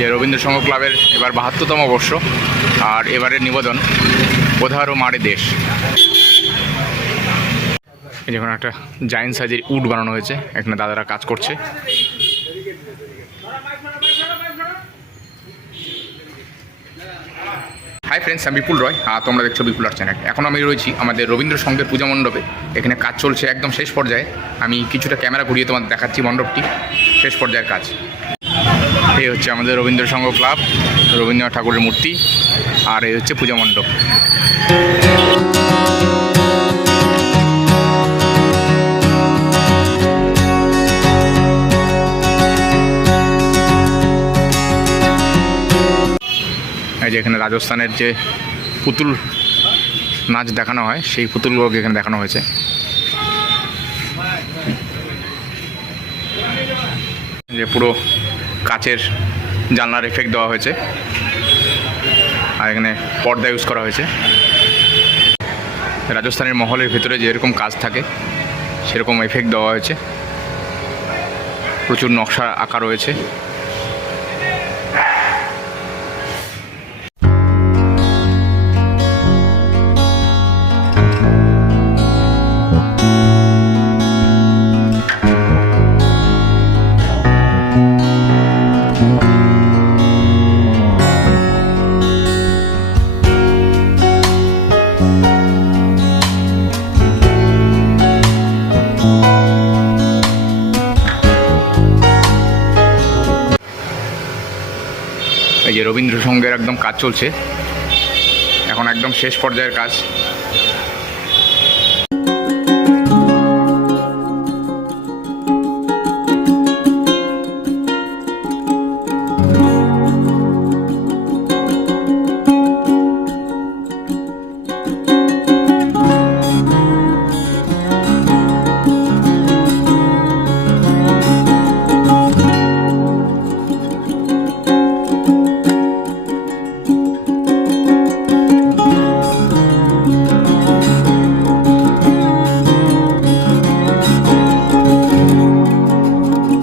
যে রবীন্দ্র সংঘ ক্লাবের এবার বাহাত্তরতম বর্ষ আর এবারের নিবেদন বোধারো মারে দেশ। যখন একটা জায়েন্ট সাইজের উড বানানো হয়েছে, এখানে দাদারা কাজ করছে। হাই ফ্রেন্ডস আমি বিপুল রয়, আর তোমরা দেখছ বিপুল আর চ্যানেল। এখন আমি রয়েছি আমাদের রবীন্দ্র সংঘের পূজা মণ্ডপে। এখানে কাজ চলছে একদম শেষ পর্যায়ে। আমি কিছুটা ক্যামেরা ঘুরিয়ে তোমাদের দেখাচ্ছি মণ্ডপটি। শেষ পর্যায়ের কাজ। এই হচ্ছে আমাদের রবীন্দ্র সংঘ ক্লাব, রবীন্দ্রনাথ ঠাকুরের মূর্তি, আর এই হচ্ছে পূজা মণ্ডপ। এই যে এখানে রাজস্থানের যে পুতুল নাচ দেখানো হয়, সেই পুতুলগুলোকে এখানে দেখানো হয়েছে। যে পুরো কাচের জানলার এফেক্ট দেওয়া হয়েছে। আর এখানে পর্দা ইউজ করা হয়েছে। রাজস্থানের মহলের ভিতরে যেরকম কাজ থাকে, সেরকম এফেক্ট দেওয়া হয়েছে। প্রচুর নকশা আঁকা রয়েছে। এই যে রবীন্দ্রসঙ্গের একদম কাজ চলছে। এখন একদম শেষ পর্যায়ের কাজ।